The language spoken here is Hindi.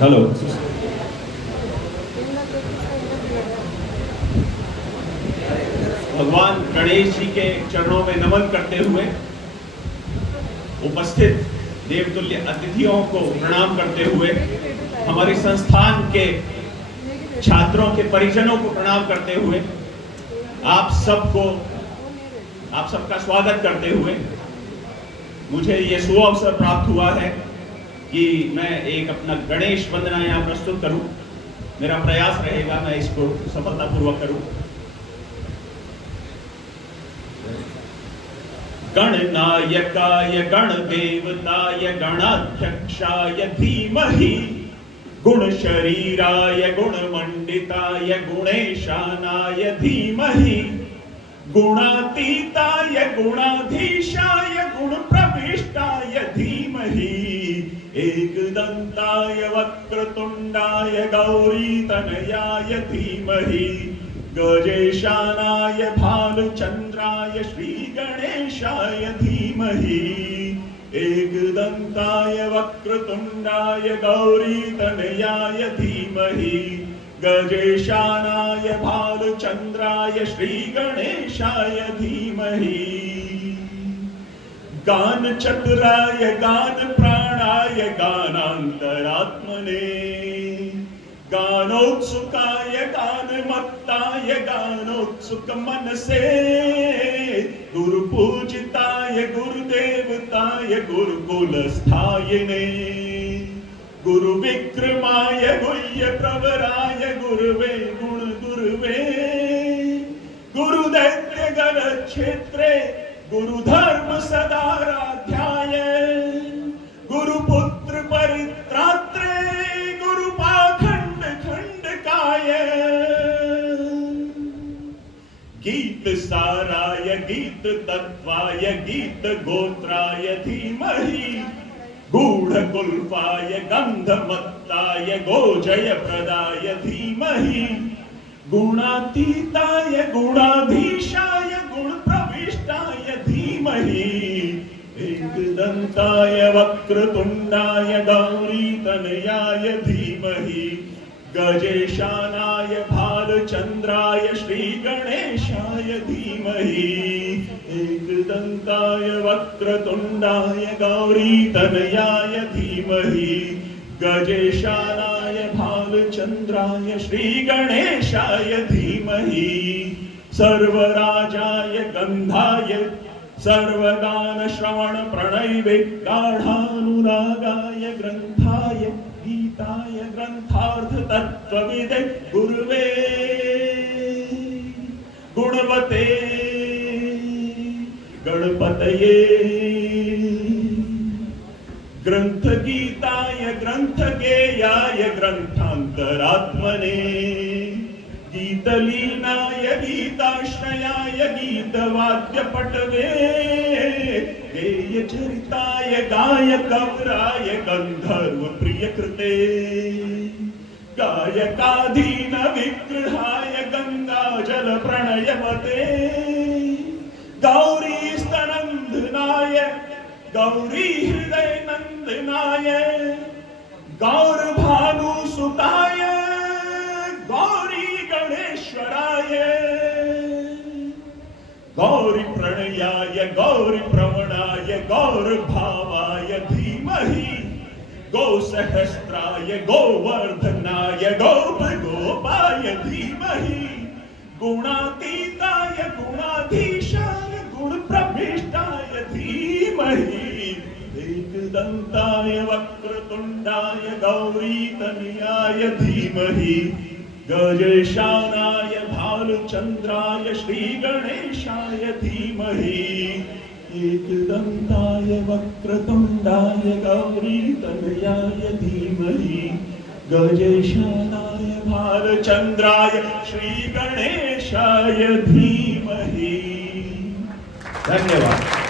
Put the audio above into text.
हेलो। भगवान गणेश जी के चरणों में नमन करते हुए उपस्थित देवतुल्य अतिथियों को प्रणाम करते हुए हमारे संस्थान के छात्रों के परिजनों को प्रणाम करते हुए आप सबका स्वागत करते हुए मुझे ये सुअवसर प्राप्त हुआ है कि मैं एक अपना गणेश वंदना यहाँ प्रस्तुत करूं। मेरा प्रयास रहेगा मैं इसको सफलतापूर्वक करूं। गणनायकाय गणदेवताय गणाध्यक्षाय धीमहि गुणशरीराय गुणमंडिताय गुणेशानाय धीमहि गुणातीताय गुणाधीशाय गुणप्रविष्टाय धीमहि एकदन्ताय वक्रतुण्डाय गौरीतनयाय धीमहि गजेशानाय भानुचन्द्राय श्रीगणेशाय धीमहि एकदन्ताय वक्रतुण्डाय गौरीतनयाय धीमहि गजेशानाय भानुचन्द्राय श्रीगणेशाय धीमहि गानचतुराय गानप्राणाय गानान्तरात्मने गानोत्सुकाय गानमत्ताय गानोत्सुक मनसे गुरुपूजिताय गुरुदेवताय गुरुकुलस्थायिने गुरुविक्रमाय गुह्यप्रवराय गुरुवे गुरुवे गुरुदैत्यगणक्षेत्रे गुरुधर्म सदाराध्याय गुरुपुत्र परित्रात्रे गुरुपाखंड खंडकाय गीत साराय गीत तत्वाय गीत गोत्राय धीमहि गूढ़कुल्पाय गंधमत्ताय गोजय प्रदाय धीमहि गुणातीताय गुणाधीशाय गुणप्रविष्टाय धीमहि एकदन्ताय वक्रतुण्डाय गौरीतनयाय धीमहि गजेशानाय भालचन्द्राय श्रीगणेशाय धीमहि एकदन्ताय वक्रतुण्डाय गौरीतनयाय धीमहि गजेशानाय भालचन्द्राय श्रीगणेशाय धीमहि सर्वराजाय गन्धाय सर्वगान श्रवण प्रणैवे गाढानुरागाय ग्रंथाय गीताय ग्रंथार्थ तत्त्वविदे गुरुवे गुणवते गणपतये ग्रंथ गीताय ग्रंथ गेयाय ग्रंथांतरात्मने गीतलीनाय गीताश्रयाय गीतवाद्य पटवे गेय चरिताय गाय कवराय गंधर्व प्रिय कृते गायकाधीन विग्रहाय गंगा जल प्रणयवते गौरी स्तनंदनाय गौरी हृदय नंदनाय गौर भानु सुताय गौरी गणेश्वराय गौरी प्रणयाय गौरी प्रवणाय गौर भावाय धीमहि गौ सहस्त्राय गोवर्धनाय गोपाय धीमहि गुणातीताय गुणाधीशाय गुणप्रविष्टाय धीमहि एकदन्ताय वक्रतुण्डाय गौरीतनयाय धीमहि गजेशानाय भालचन्द्राय श्रीगणेशाय धीमहि एकदन्ताय वक्रतुण्डाय गौरीतनयाय धीमहि गजेशानाय भालचन्द्राय श्रीगणेशाय धीमहि। धन्यवाद।